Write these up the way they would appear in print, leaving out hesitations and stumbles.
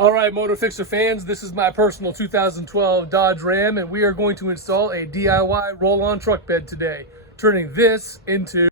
All right, Motofixr fans, this is my personal 2012 Dodge Ram, and we are going to install a DIY roll-on truck bed today, turning this into...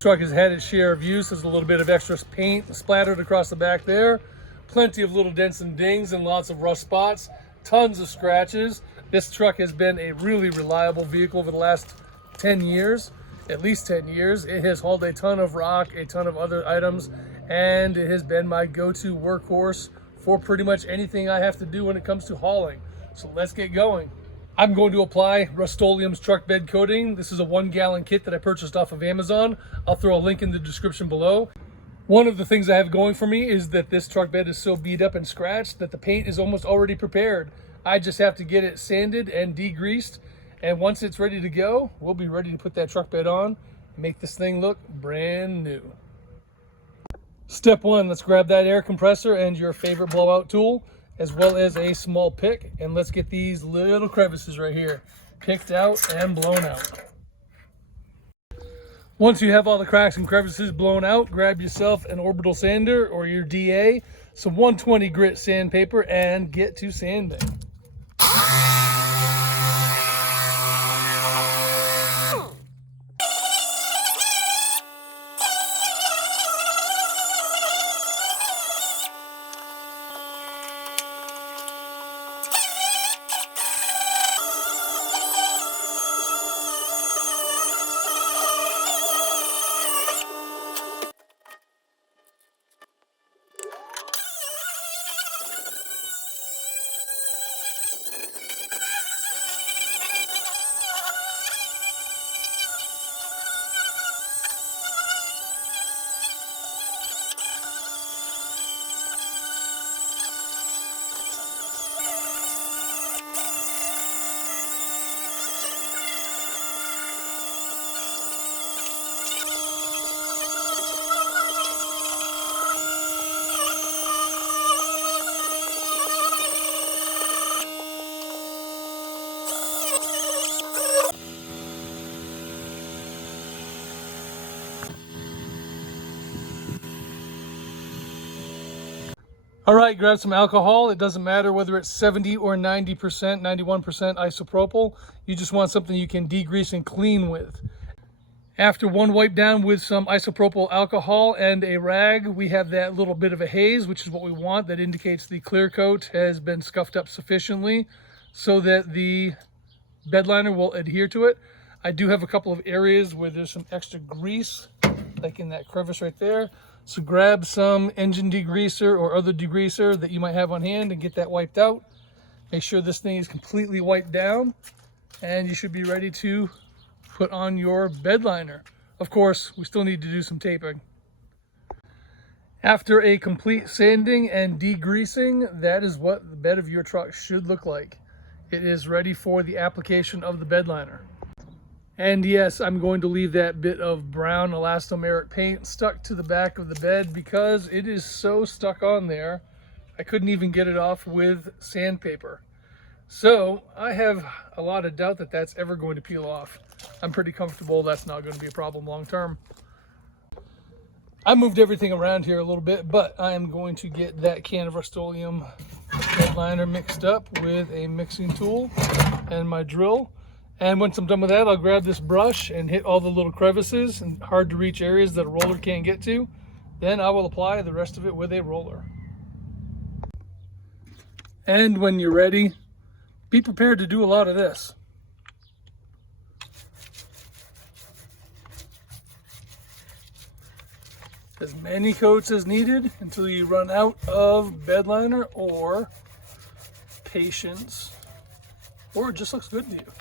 Truck has had its share of use. There's a little bit of extra paint splattered across the back there, plenty of little dents and dings and lots of rust spots, tons of scratches. This truck has been a really reliable vehicle over the last 10 years. At least 10 years. It has hauled a ton of rock, a ton of other items, and it has been my go-to workhorse for pretty much anything I have to do when it comes to hauling. So let's get going. I'm going to apply Rust-oleum's truck bed coating. This is a 1-gallon kit that I purchased off of Amazon. I'll throw a link in the description below. One of the things I have going for me is that this truck bed is so beat up and scratched that the paint is almost already prepared. I just have to get it sanded and degreased. And once it's ready to go, we'll be ready to put that truck bed on and make this thing look brand new. Step one, let's grab that air compressor and your favorite blowout tool, as well as a small pick, and let's get these little crevices right here picked out and blown out. Once you have all the cracks and crevices blown out, grab yourself an orbital sander or your DA, some 120 grit sandpaper, and get to sanding. All right, grab some alcohol. It doesn't matter whether it's 70 or 90%, 91% isopropyl. You just want something you can degrease and clean with. After one wipe down with some isopropyl alcohol and a rag, we have that little bit of a haze, which is what we want. That indicates the clear coat has been scuffed up sufficiently so that the bed liner will adhere to it. I do have a couple of areas where there's some extra grease, like in that crevice right there. So grab some engine degreaser or other degreaser that you might have on hand and get that wiped out. Make sure this thing is completely wiped down, and you should be ready to put on your bed liner. Of course, we still need to do some taping. After a complete sanding and degreasing, that is what the bed of your truck should look like. It is ready for the application of the bed liner. And yes, I'm going to leave that bit of brown elastomeric paint stuck to the back of the bed because it is so stuck on there, I couldn't even get it off with sandpaper. So I have a lot of doubt that that's ever going to peel off. I'm pretty comfortable that's not going to be a problem long term. I moved everything around here a little bit, but I am going to get that can of Rust-oleum bed liner mixed up with a mixing tool and my drill. And once I'm done with that, I'll grab this brush and hit all the little crevices and hard to reach areas that a roller can't get to. Then I will apply the rest of it with a roller. And when you're ready, be prepared to do a lot of this. As many coats as needed until you run out of bed liner or patience, or it just looks good to you.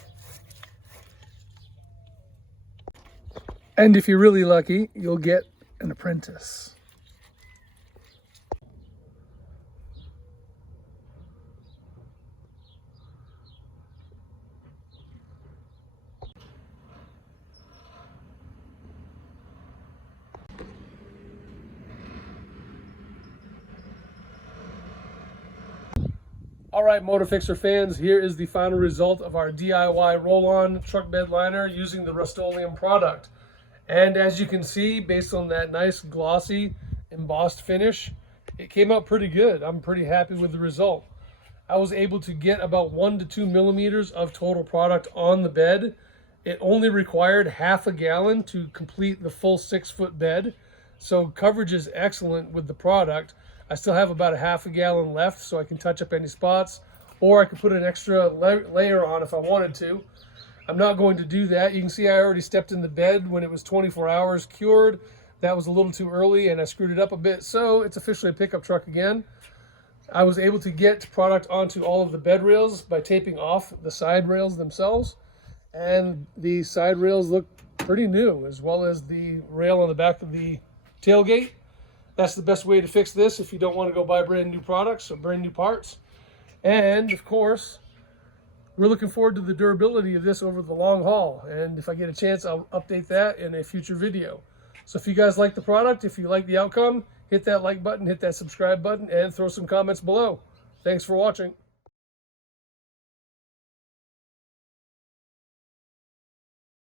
And if you're really lucky, you'll get an apprentice. All right, Motofixr fans, here is the final result of our DIY roll-on truck bed liner using the Rust-oleum product. And as you can see, based on that nice glossy embossed finish, it came out pretty good. I'm pretty happy with the result. I was able to get about 1 to 2 millimeters of total product on the bed. It only required half a gallon to complete the full 6-foot bed. So coverage is excellent with the product. I still have about a half a gallon left, so I can touch up any spots, or I could put an extra layer on if I wanted to. I'm not going to do that. You can see I already stepped in the bed when it was 24 hours cured. That was a little too early and I screwed it up a bit, so it's officially a pickup truck again. I was able to get product onto all of the bed rails by taping off the side rails themselves, and the side rails look pretty new, as well as the rail on the back of the tailgate. That's the best way to fix this if you don't want to go buy brand new products or brand new parts. And of course, we're looking forward to the durability of this over the long haul, and if I get a chance, I'll update that in a future video. So if you guys like the product, if you like the outcome, hit that like button, hit that subscribe button, and throw some comments below. Thanks for watching.